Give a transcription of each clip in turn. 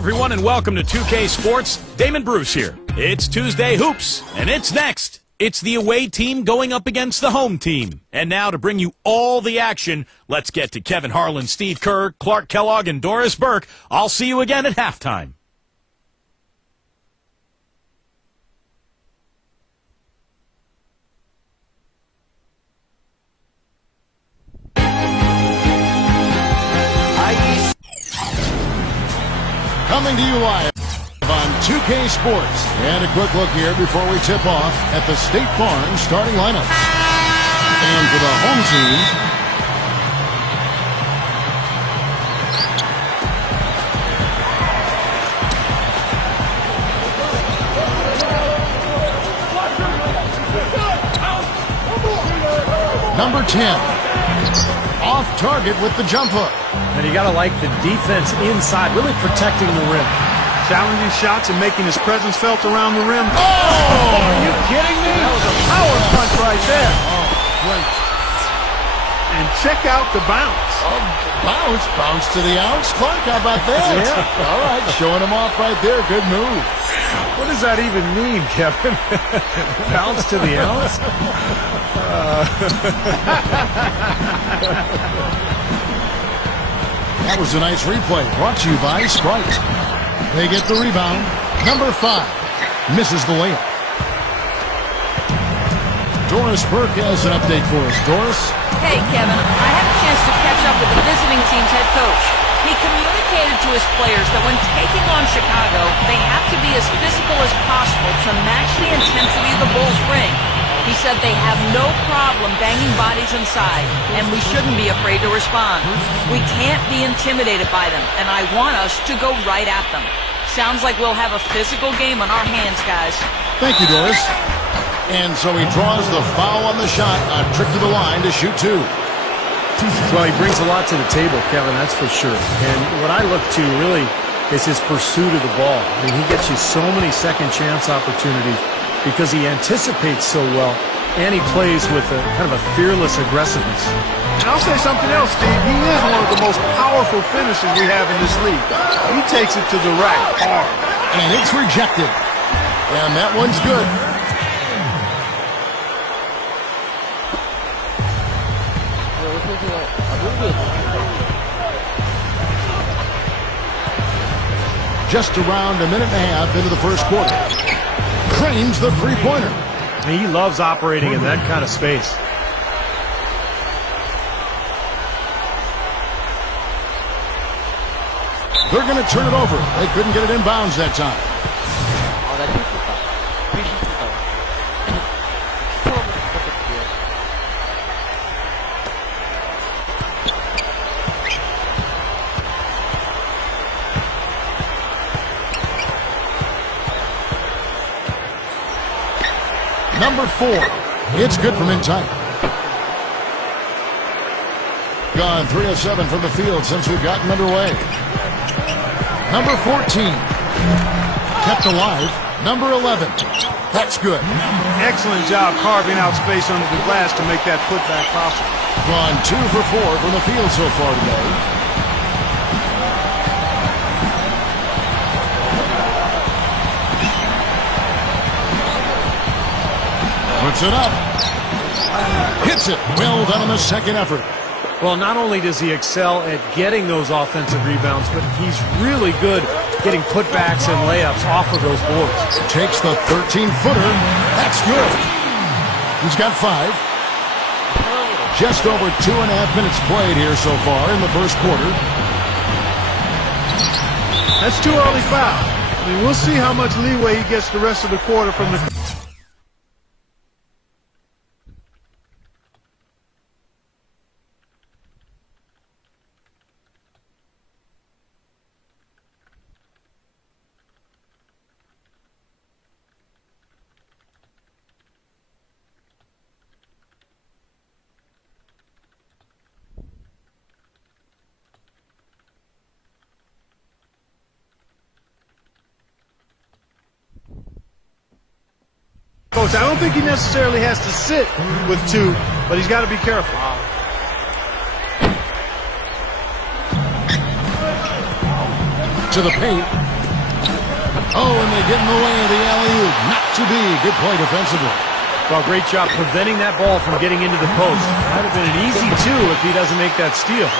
everyone, and welcome to 2K Sports. Damon Bruce here. It's Tuesday Hoops, and it's next. It's the away team going up against the home team. And now to bring you all the action, let's get to Kevin Harlan, Steve Kerr, Clark Kellogg, and Doris Burke. I'll see you again at halftime. Coming to you live on 2K Sports. And a quick look here before we tip off at the State Farm starting lineups. And for the home team, number 10. Off target with the jump hook. And you got to like the defense inside, really protecting the rim. Challenging shots and making his presence felt around the rim. Oh! Are you kidding me? That was a power punch right there. Oh, great. And check out the bounce. Oh, bounce to the ounce. Clark, how about that? Yeah. All right, showing him off right there. Good move. What does that even mean, Kevin? Bounce to the ounce? That was a nice replay brought to you by Sprite. They get the rebound. Number 5 misses the layup. Doris Burke has an update for us. Doris? Hey, Kevin, I had a chance to catch up with the visiting team's head coach. He communicated to his players that when taking on Chicago, they have to be as physical as possible to match the intensity the Bulls bring. He said they have no problem banging bodies inside, and we shouldn't be afraid to respond. We can't be intimidated by them, and I want us to go right at them. Sounds like we'll have a physical game on our hands, guys. Thank you, Doris. And so he draws the foul on the shot. A trip to the line to shoot 2. Well, he brings a lot to the table, Kevin, that's for sure. And what I look to really is his pursuit of the ball. I mean, he gets you so many second chance opportunities because he anticipates so well, and he plays with a kind of a fearless aggressiveness. And I'll say something else, Steve. He is one of the most powerful finishers we have in this league. He takes it to the rack hard. And it's rejected. And that one's good. Just around a minute and a half into the first quarter. Cranes the three-pointer. He loves operating in that kind of space. They're going to turn it over. They couldn't get it inbounds that time. Number 4. It's good from inside. Gone 3 of 7 from the field since we've gotten underway. Number 14. Kept alive. Number 11. That's good. Excellent job carving out space under the glass to make that putback possible. Gone 2 for 4 from the field so far today. Puts it up. Hits it. Well done on the second effort. Well, not only does he excel at getting those offensive rebounds, but he's really good getting putbacks and layups off of those boards. Takes the 13-footer. That's good. He's got 5. Just over 2.5 minutes played here so far in the first quarter. That's too early foul. I mean, we'll see how much leeway he gets the rest of the quarter from the... Coach, I don't think he necessarily has to sit with 2, but he's got to be careful. To the paint. Oh, and they get in the way of the alley-oop. Not to be. Good play defensively. Well, great job preventing that ball from getting into the post. Might have been an easy two if he doesn't make that steal.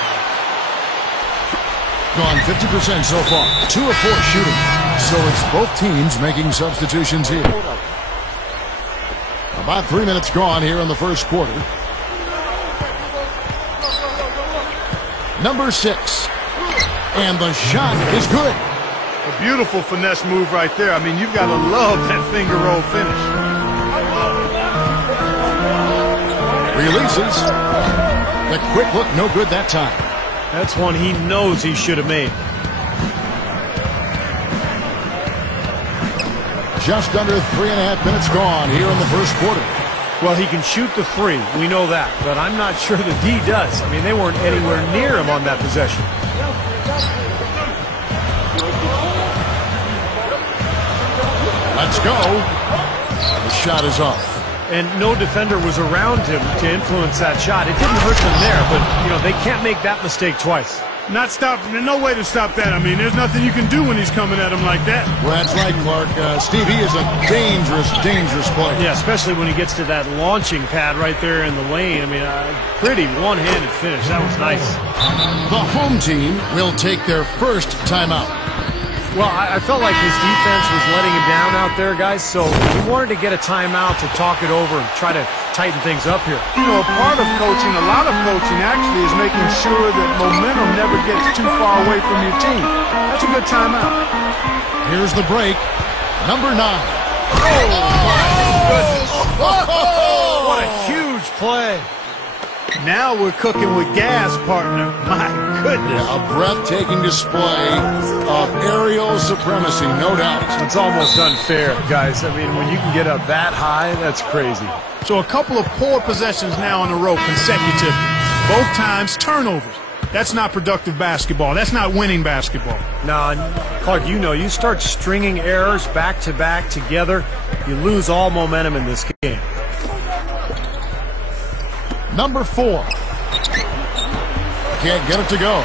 Gone 50% so far. 2 of 4 shooting. So it's both teams making substitutions here. About 3 minutes gone here in the first quarter. Number 6. And the shot is good. A beautiful finesse move right there. I mean, you've got to love that finger roll finish. Releases. The quick look, no good that time. That's one he knows he should have made. Just under 3.5 minutes gone here in the first quarter. Well, he can shoot the three. We know that. But I'm not sure the D does. I mean, they weren't anywhere near him on that possession. Let's go. The shot is off. And no defender was around him to influence that shot. It didn't hurt them there, but, you know, they can't make that mistake twice. There's no way to stop that. I mean, there's nothing you can do when he's coming at him like that. Well, that's right, Clark. Steve, he is a dangerous, dangerous player. Yeah, especially when he gets to that launching pad right there in the lane. I mean, pretty one-handed finish. That was nice. The home team will take their first timeout. Well, I felt like his defense was letting him down out there, guys, so he wanted to get a timeout to talk it over and try to tighten things up here. You know, a part of coaching, a lot of coaching actually is making sure that momentum never gets too far away from your team. That's a good timeout. Here's the break. Number 9. Oh, my goodness. What a huge play. Now we're cooking with gas, partner. My goodness. A breathtaking display of aerial supremacy, no doubt. It's almost unfair, guys. I mean, when you can get up that high, that's crazy. So a couple of poor possessions now in a row consecutively. Both times turnovers. That's not productive basketball. That's not winning basketball. No, Clark, you know, you start stringing errors back-to-back together, you lose all momentum in this game. Number 4. Can't get it to go.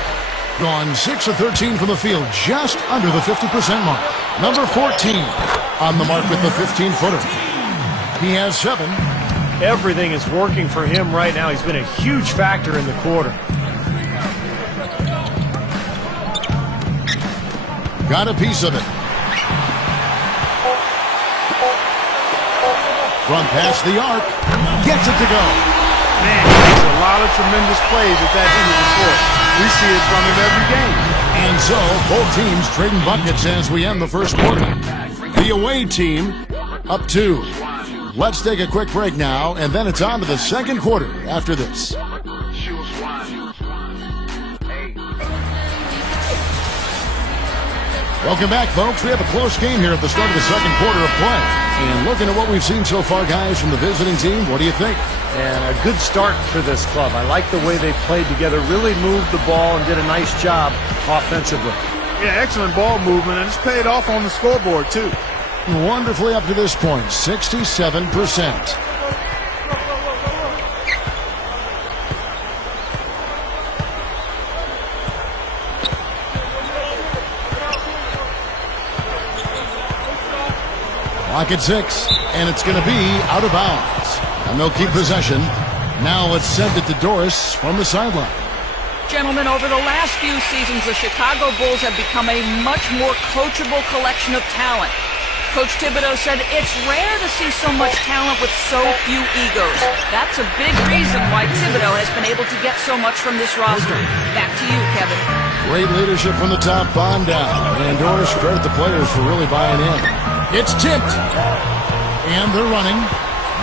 Gone 6 of 13 from the field, just under the 50% mark. Number 14 on the mark with the 15-footer. He has 7. Everything is working for him right now. He's been a huge factor in the quarter. Got a piece of it. Front past the arc. Gets it to go. Man, he makes a lot of tremendous plays at that end of the court. We see it from him every game. And so, both teams trading buckets as we end the first quarter. The away team up 2. Let's take a quick break now, and then it's on to the second quarter after this. Welcome back, folks. We have a close game here at the start of the second quarter of play. And looking at what we've seen so far, guys, from the visiting team, what do you think? And a good start for this club. I like the way they played together, really moved the ball and did a nice job offensively. Yeah, excellent ball movement, and it's paid off on the scoreboard, too. Wonderfully up to this point, 67%. Clock at 6, and it's going to be out of bounds. And they'll keep possession. Now let's send it to Doris from the sideline. Gentlemen, over the last few seasons, the Chicago Bulls have become a much more coachable collection of talent. Coach Thibodeau said it's rare to see so much talent with so few egos. That's a big reason why Thibodeau has been able to get so much from this roster. Back to you, Kevin. Great leadership from the top on down. And Doris, credit the players for really buying in. It's tipped. And they're running.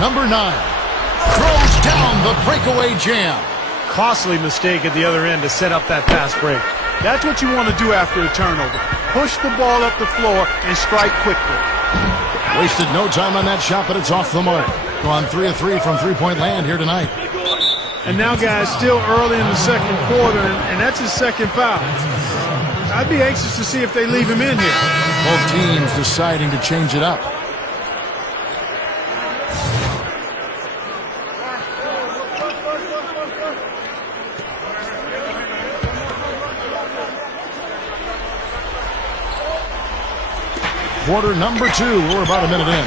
Number 9 throws down the breakaway jam. Costly mistake at the other end to set up that fast break. That's what you want to do after a turnover. Push the ball up the floor and strike quickly. Wasted no time on that shot, but it's off the mark. Gone 3 of 3 from three-point land here tonight. And now, guys, still early in the second quarter, and that's his second foul. I'd be anxious to see if they leave him in here. Both teams deciding to change it up. quarter number 2. We're about a minute in.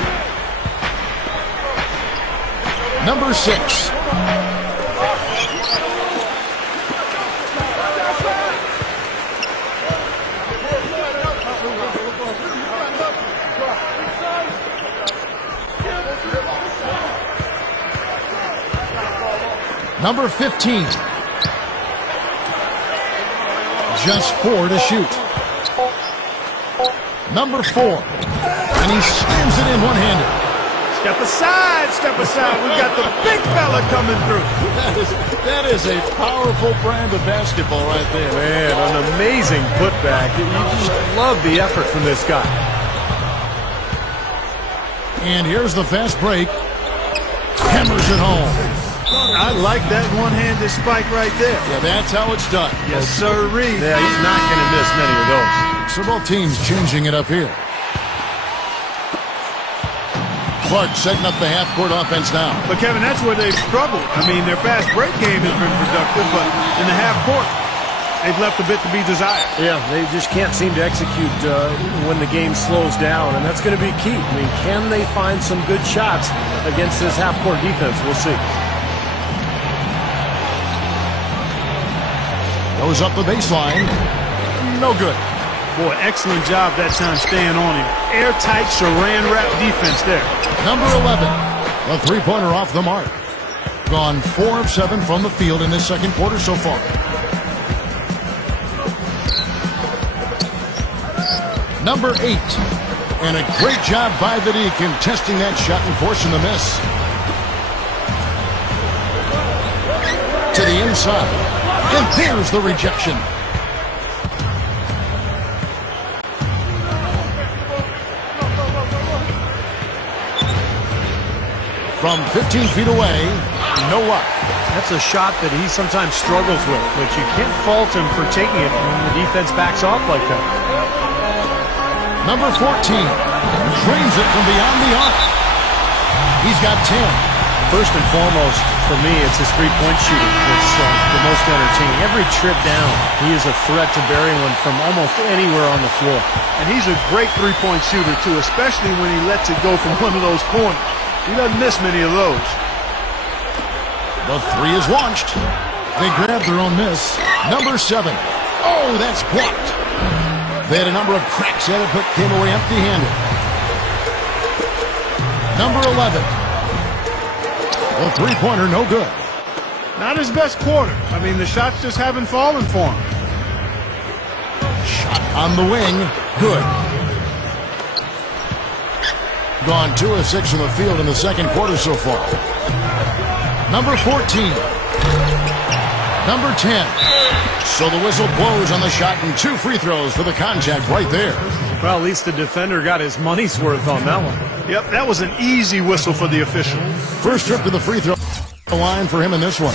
Number 6. Number 15. Just 4 to shoot. Number 4. And he slams it in one-handed. Step aside, step aside. We've got the big fella coming through. That is a powerful brand of basketball right there. Man, an amazing putback. You just love the effort from this guy. And here's the fast break. Hammers it home. I like that one-handed spike right there. Yeah, that's how it's done. Yes, sirree. Yeah, he's not going to miss many of those. So both teams changing it up here. Clark setting up the half-court offense now. But, Kevin, that's where they've struggled. I mean, their fast break game has been productive, but in the half-court, they've left a bit to be desired. Yeah, they just can't seem to execute when the game slows down, and that's going to be key. I mean, can they find some good shots against this half-court defense? We'll see. Goes up the baseline. No good. Boy, excellent job that time staying on him. Airtight saran wrap defense there. Number 11. A three-pointer off the mark. Gone 4 of 7 from the field in this second quarter so far. Number 8. And a great job by the D contesting that shot and forcing the miss. To the inside. And there's the rejection. From 15 feet away, no luck. That's a shot that he sometimes struggles with, but you can't fault him for taking it when the defense backs off like that. Number 14 drains it from beyond the arc. He's got 10. First and foremost, for me, it's his three-point shooting. It's the most entertaining. Every trip down, he is a threat to burying one from almost anywhere on the floor. And he's a great three-point shooter, too, especially when he lets it go from one of those corners. He doesn't miss many of those. The three is launched. They grab their own miss. Number 7. Oh, that's blocked. They had a number of cracks at it, but came away empty-handed. Number 11. The three-pointer, no good. Not his best quarter. I mean, the shots just haven't fallen for him. Shot on the wing. Good. Gone 2 of 6 from the field in the second quarter so far. Number 14. Number 10. So the whistle blows on the shot and 2 free throws for the contact right there. Well, at least the defender got his money's worth on that one. Yep, that was an easy whistle for the official. First trip to the free throw line for him in this one.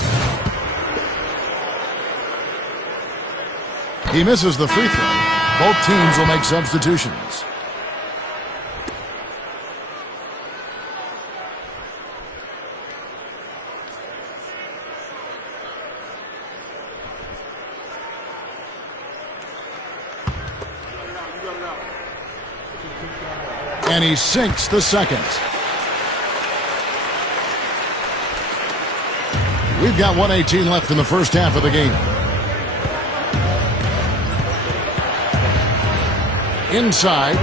He misses the free throw. Both teams will make substitutions. And he sinks the second. We've got 1:18 left in the first half of the game. Inside,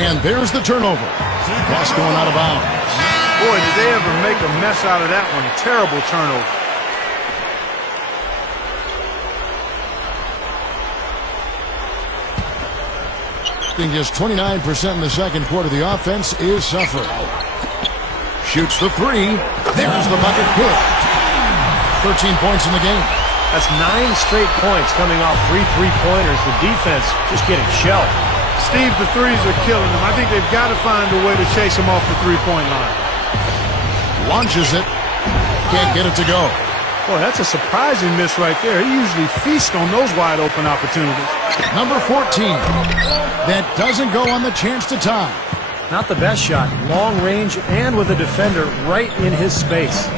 and there's the turnover. Pass going out of bounds. Boy, did they ever make a mess out of that one. Terrible turnover. Just 29% in the second quarter. The offense is suffering. Shoots the three. There's the bucket. Good. 13 points in the game. That's 9 straight points coming off 3 three-pointers. The defense just getting shelled. Steve, the threes are killing them. I think they've got to find a way to chase them off the three-point line. Launches it. Can't get it to go. Boy, that's a surprising miss right there. He usually feasts on those wide-open opportunities. Number 14. That doesn't go on the chance to tie. Not the best shot. Long range and with a defender right in his space.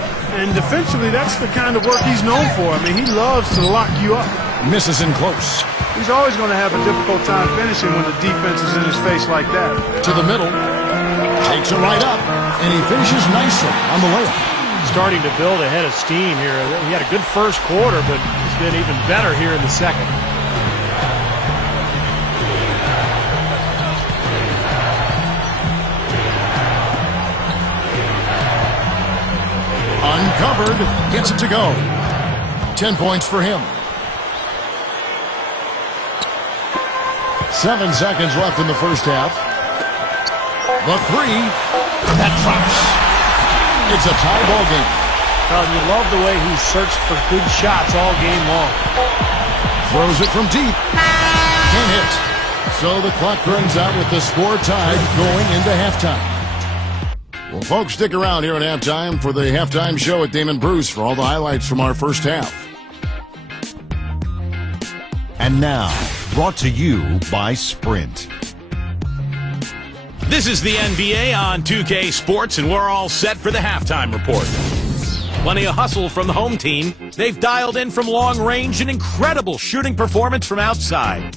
And defensively, that's the kind of work he's known for. I mean, he loves to lock you up. Misses in close. He's always going to have a difficult time finishing when the defense is in his face like that. To the middle. Takes it right up. And he finishes nicely on the layup. Starting to build a head of steam here. He had a good first quarter, but he's been even better here in the second. Uncovered. Gets it to go. 10 points for him. 7 seconds left in the first half. The three. That drops. It's a tie ball game. Well, you love the way he searched for good shots all game long. Throws it from deep. Can't hit. So the clock runs out with the score tied going into halftime. Well, folks, stick around here at halftime for the halftime show with Damon Bruce for all the highlights from our first half. And now, brought to you by Sprint. This is the NBA on 2K Sports, and we're all set for the halftime report. Plenty of hustle from the home team. They've dialed in from long range, an incredible shooting performance from outside.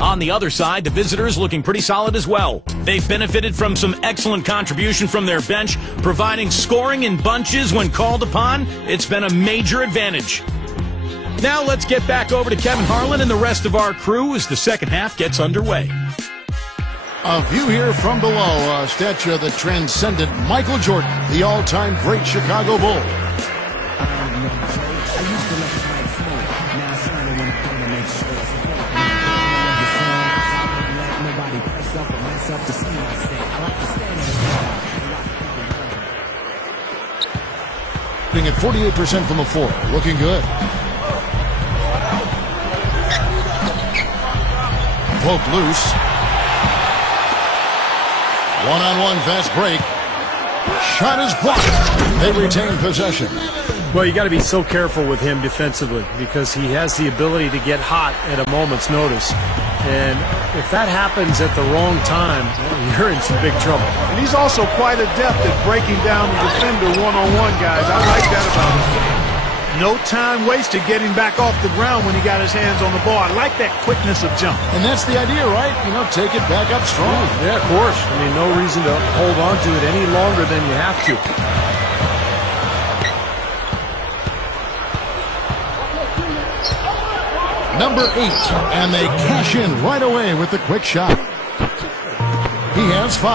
On the other side, the visitors looking pretty solid as well. They've benefited from some excellent contribution from their bench, providing scoring in bunches when called upon. It's been a major advantage. Now let's get back over to Kevin Harlan and the rest of our crew as the second half gets underway. A view here from below, a statue that transcended Michael Jordan, the all-time great Chicago Bull. At 48% from the floor. Looking good. Poked loose. One-on-one fast break. Shot is blocked. They retain possession. Well, you got to be so careful with him defensively because he has the ability to get hot at a moment's notice. And if that happens at the wrong time, you're in some big trouble. And he's also quite adept at breaking down the defender one-on-one, guys. I like that about him. No time wasted getting back off the ground when he got his hands on the ball. I like that quickness of jump. And that's the idea, right? You know, take it back up strong. Yeah, of course. I mean, no reason to hold on to it any longer than you have to. Number 8, and they cash in right away with the quick shot. He has 5.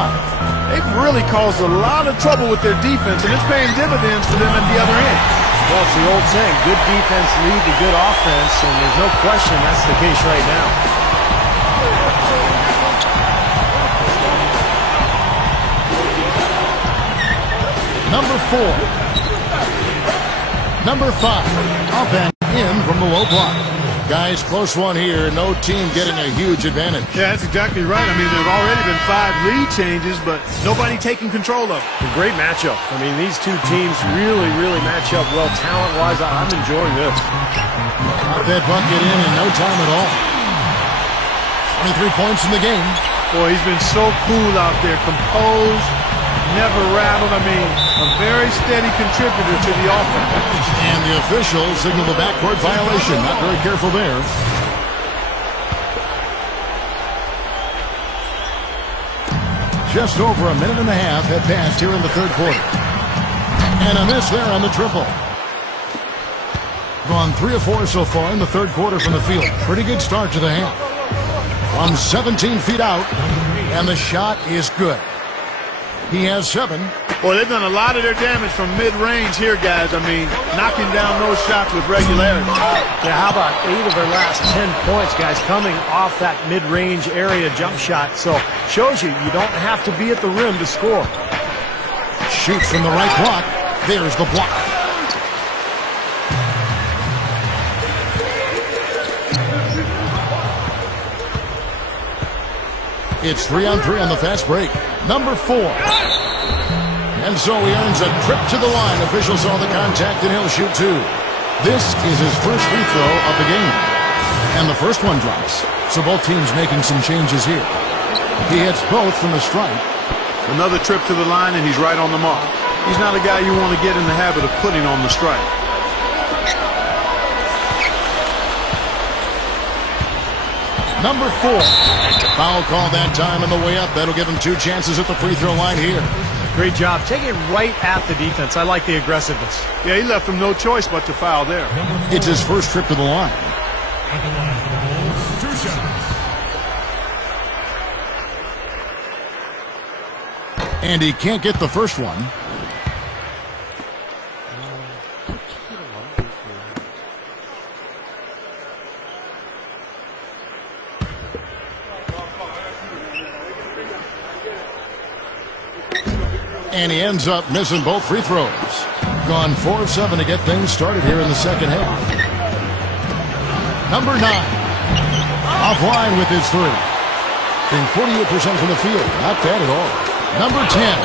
They've really caused a lot of trouble with their defense, and it's paying dividends for them at the other end. Well, it's the old saying, good defense lead to good offense, and there's no question that's the case right now. Number 4. Number 5, up and in from the low block. Guys, close one here. No team getting a huge advantage. Yeah, that's exactly right. I mean, there have already been 5 lead changes, but nobody taking control of it. A great matchup. I mean, these two teams really match up well talent-wise. I'm enjoying this. Got that bucket in no time at all. 23 points in the game. Boy, he's been so cool out there, composed, never rattled. I mean, a very steady contributor to the offense. And the officials signal the backcourt violation. Not very careful there. Just over a minute and a half have passed here in the third quarter. And a miss there on the triple. Gone 3 of 4 so far in the third quarter from the field. Pretty good start to the half. From 17 feet out, and the shot is good. He has 7. Boy, they've done a lot of their damage from mid-range here, guys. I mean, knocking down those shots with regularity. Yeah, how about 8 of their last 10 points, guys, coming off that mid-range area jump shot. So, shows you don't have to be at the rim to score. Shoots from the right block. There's the block. It's 3-on-3 on the fast break. Number 4. And so he earns a trip to the line. Official saw the contact, and he'll shoot 2. This is his first free throw of the game. And the first one drops. So both teams making some changes here. He hits both from the stripe. Another trip to the line, and he's right on the mark. He's not a guy you want to get in the habit of putting on the strike. Number 4. Foul call that time on the way up. That'll give him 2 chances at the free throw line here. Great job. Take it right at the defense. I like the aggressiveness. Yeah, he left him no choice but to foul there. It's his first trip to the line. And he can't get the first one. And he ends up missing both free throws. Gone 4 of 7 to get things started here in the second half. Number 9. Offline with his 3. Being 48% from the field. Not bad at all. Number 10.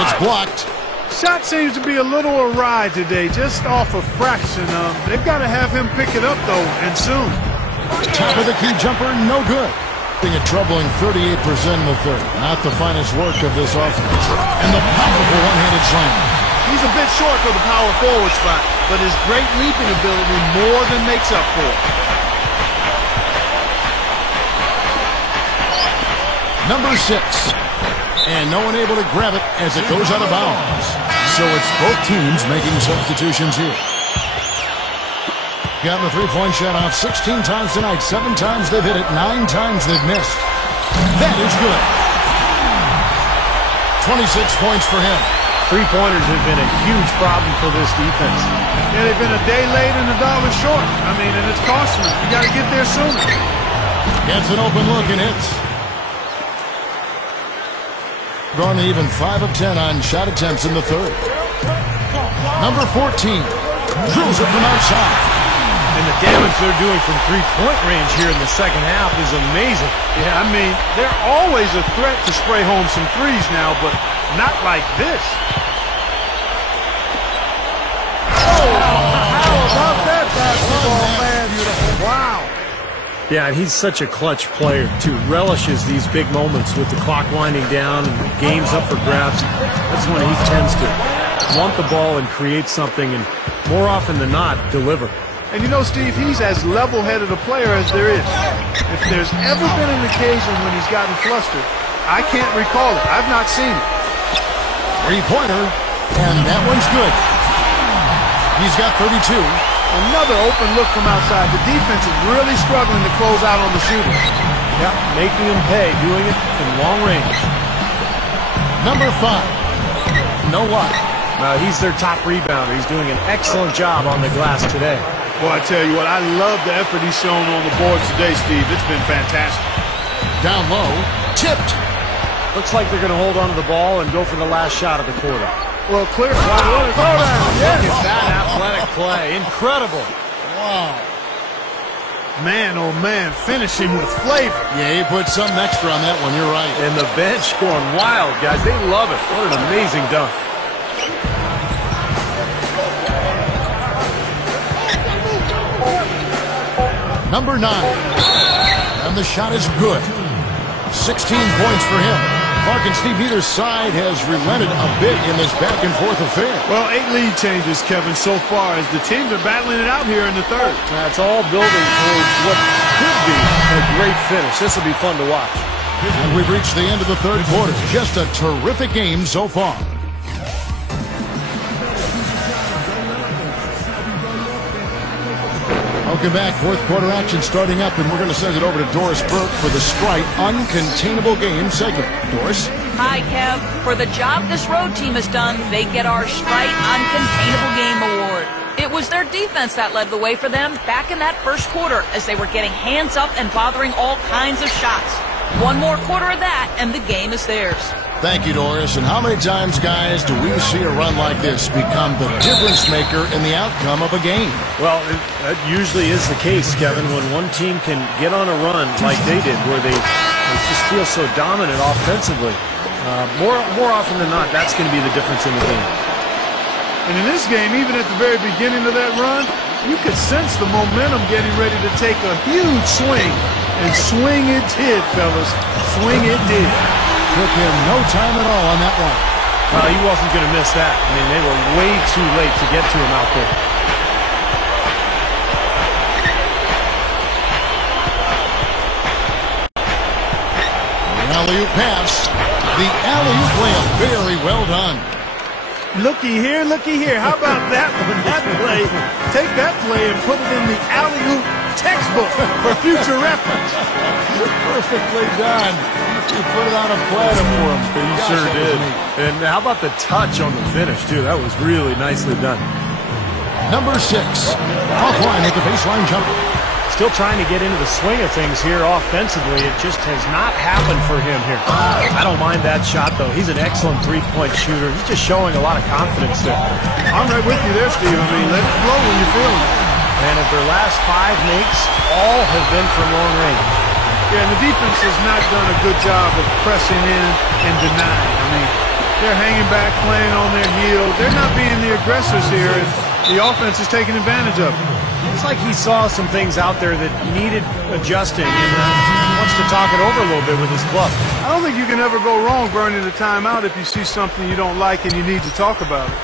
It's blocked. Shot seems to be a little awry today, just off a fraction. They've got to have him pick it up, though, and soon. Top of the key jumper, no good. A troubling 38% in the third. Not the finest work of this offense. And the powerful one-handed slam. He's a bit short for the power forward spot, but his great leaping ability more than makes up for it. Number 6. And no one able to grab it as it goes out of bounds. So it's both teams making substitutions here. Gotten the three-point shot off 16 times tonight. 7 times they've hit it. 9 times they've missed. That is good. 26 points for him. Three-pointers have been a huge problem for this defense. Yeah, they've been a day late and $1 short. And it's costing them. You got to get there sooner. Gets an open look and hits. Gone even 5 of 10 on shot attempts in the third. Number 14. Drills it from outside. And the damage they're doing from three-point range here in the second half is amazing. Yeah, they're always a threat to spray home some threes now, but not like this. Oh, how about that basketball, man? Wow. Yeah, and he's such a clutch player, too. Relishes these big moments with the clock winding down and the game's up for grabs. That's when he tends to want the ball and create something, and more often than not, deliver. And Steve, he's as level-headed a player as there is. If there's ever been an occasion when he's gotten flustered, I can't recall it. I've not seen it. Three-pointer, and that one's good. He's got 32. Another open look from outside. The defense is really struggling to close out on the shooter. Yeah, making him pay, doing it from long range. Number 5. No luck. He's their top rebounder. He's doing an excellent job on the glass today. Boy, I tell you what, I love the effort he's shown on the boards today, Steve. It's been fantastic. Down low, tipped. Looks like they're going to hold on to the ball and go for the last shot of the quarter. Well, clear. Wow. Yes. Look at that athletic play. Incredible. Wow. Man, oh man, finishing with flavor. Yeah, he put something extra on that one. You're right. And the bench going wild, guys. They love it. What an amazing dunk. Number 9. And the shot is good. 16 points for him. Clark and Steve, neither side has relented a bit in this back-and-forth affair. Well, 8 lead changes, Kevin, so far as the teams are battling it out here in the third. It's all building towards what could be a great finish. This will be fun to watch. And we've reached the end of the third quarter. Just a terrific game so far. Welcome back. Fourth quarter action starting up, and we're going to send it over to Doris Burke for the Sprite Uncontainable Game segment. Doris? Hi, Kev. For the job this road team has done, they get our Sprite Uncontainable Game Award. It was their defense that led the way for them back in that first quarter as they were getting hands up and bothering all kinds of shots. One more quarter of that, and the game is theirs. Thank you, Doris. And how many times, guys, do we see a run like this become the difference maker in the outcome of a game? Well, that usually is the case, Kevin, when one team can get on a run like they did, where they just feel so dominant offensively. More often than not, that's going to be the difference in the game. And in this game, even at the very beginning of that run, you could sense the momentum getting ready to take a huge swing. And swing it did, fellas. Swing it did. Took him no time at all on that one. Well, he wasn't going to miss that. I mean, they were way too late to get to him out there. The alley-oop pass. The alley-oop layup. Very well done. Looky here, looky here. How about that one? That play, take that play and put it in the alley-oop textbook for future reference. Perfectly done. He put it on a platter for him. He sure did. And how about the touch on the finish, too? That was really nicely done. Number 6. Offline with the baseline jumper. Still trying to get into the swing of things here offensively. It just has not happened for him here. I don't mind that shot, though. He's an excellent three-point shooter. He's just showing a lot of confidence there. I'm right with you there, Steve. I mean, let it flow when you're feeling it. And of their last 5 makes, all have been from long range. Yeah, and the defense has not done a good job of pressing in and denying. I mean, they're hanging back, playing on their heels. They're not being the aggressors here, and the offense is taking advantage of it. It's like he saw some things out there that needed adjusting and wants to talk it over a little bit with his club. I don't think you can ever go wrong burning a timeout if you see something you don't like and you need to talk about it.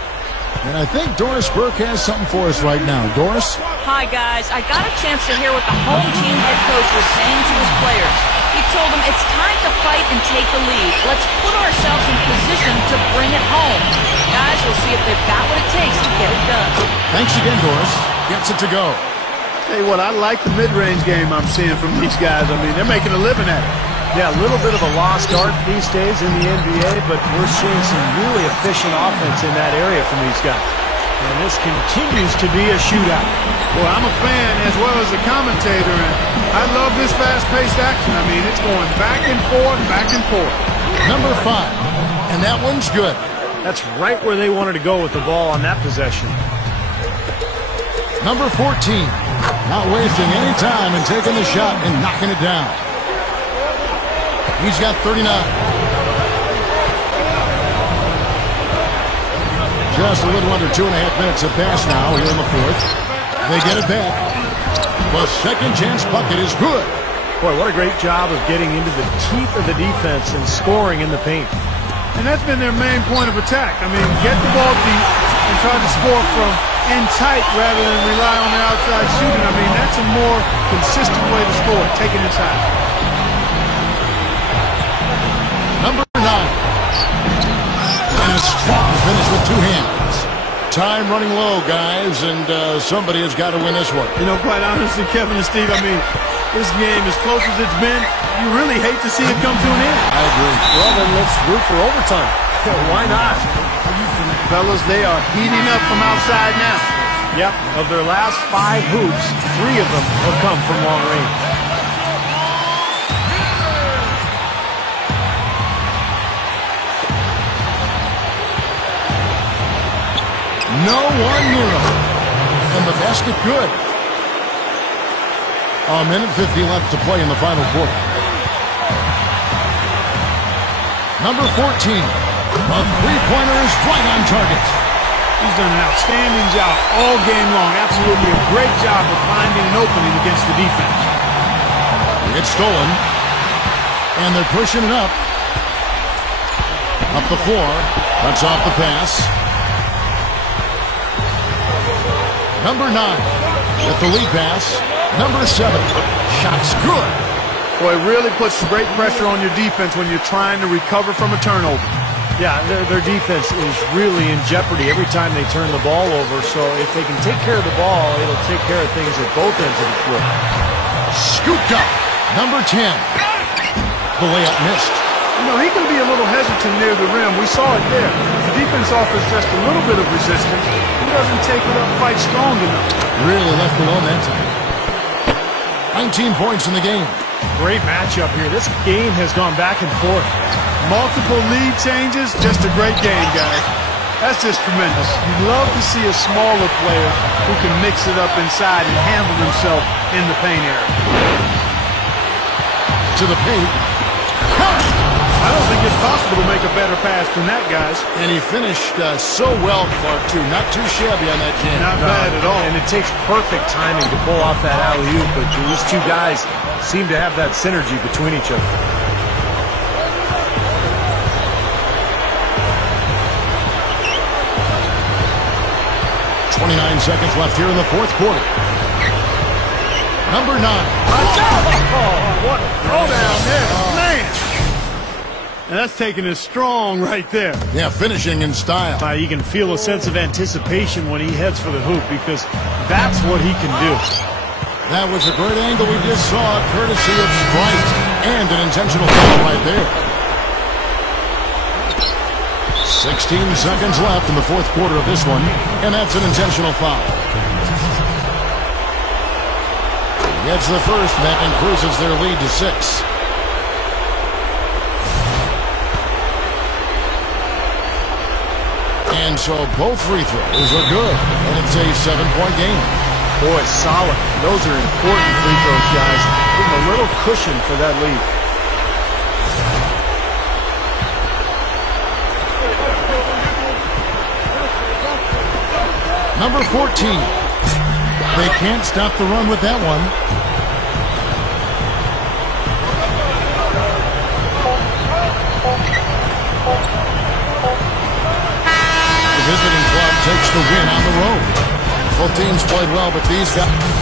And I think Doris Burke has something for us right now. Doris? Hi, guys. I got a chance to hear what the home team head coach was saying to his players. He told them it's time to fight and take the lead. Let's put ourselves in position to bring it home. Guys, we'll see if they've got what it takes to get it done. Thanks again, Doris. Gets it to go. Tell you what, I like the mid-range game I'm seeing from these guys. I mean, they're making a living at it. Yeah, a little bit of a lost art these days in the NBA, but we're seeing some really efficient offense in that area from these guys. And this continues to be a shootout. Boy, I'm a fan as well as a commentator, and I love this fast-paced action. I mean, it's going back and forth, back and forth. Number 5, and that one's good. That's right where they wanted to go with the ball on that possession. Number 14, not wasting any time and taking the shot and knocking it down. He's got 39. Just a little under 2.5 minutes have passed now here in the 4th. They get it back. The second chance bucket is good. Boy, what a great job of getting into the teeth of the defense and scoring in the paint. And that's been their main point of attack. I mean, get the ball deep and try to score from in tight rather than rely on their outside shooting. I mean, that's a more consistent way to score, take it inside. Number 9. And a strong finish with 2 hands. Time running low, guys, and somebody has got to win this one. You know, quite honestly, Kevin and Steve, I mean, this game, as close as it's been, you really hate to see it come to an end. I agree. Well, then let's root for overtime. Why not? Fellas, they are heating up from outside now. Yep, of their last 5 hoops, 3 of them have come from long range. No one near him. And the basket good. A minute 50 left to play in the final quarter. Number 14. A three-pointer is right on target. He's done an outstanding job all game long. Absolutely a great job of finding an opening against the defense. It's stolen. And they're pushing it up. Up the floor. Cuts off the pass. Number 9. With the lead pass. Number 7. Shot's good. Boy, it really puts great pressure on your defense when you're trying to recover from a turnover. Yeah, their defense is really in jeopardy every time they turn the ball over. So if they can take care of the ball, it'll take care of things at both ends of the floor. Scooped up. Number 10. The layup missed. You know, he can be a little hesitant near the rim. We saw it there. The defense offers just a little bit of resistance. He doesn't take it up quite strong enough. Really left alone that time. 19 points in the game. Great matchup here. This game has gone back and forth. Multiple lead changes, just a great game, guys. That's just tremendous. You'd love to see a smaller player who can mix it up inside and handle himself in the paint area. To the paint. I don't think it's possible to make a better pass than that, guys. And he finished so well, Clark, too. Not too shabby on that jam. Not bad at all. And it takes perfect timing to pull off that alley-oop, but these two guys seem to have that synergy between each other. 29 seconds left here in the fourth quarter. Number 9. What a throwdown there. Man. And that's taking it strong right there. Yeah, finishing in style. You can feel a sense of anticipation when he heads for the hoop because that's what he can do. That was a great angle we just saw, courtesy of Sprite. And an intentional foul right there. 16 seconds left in the fourth quarter of this one, and that's an intentional foul. Gets the first, and that increases their lead to 6. And so both free throws are good, and it's a 7-point game. Boy, solid. Those are important free throws, guys. Give them a little cushion for that lead. Number 14. They can't stop the run with that one. The visiting club takes the win on the road. Both teams played well, but these guys...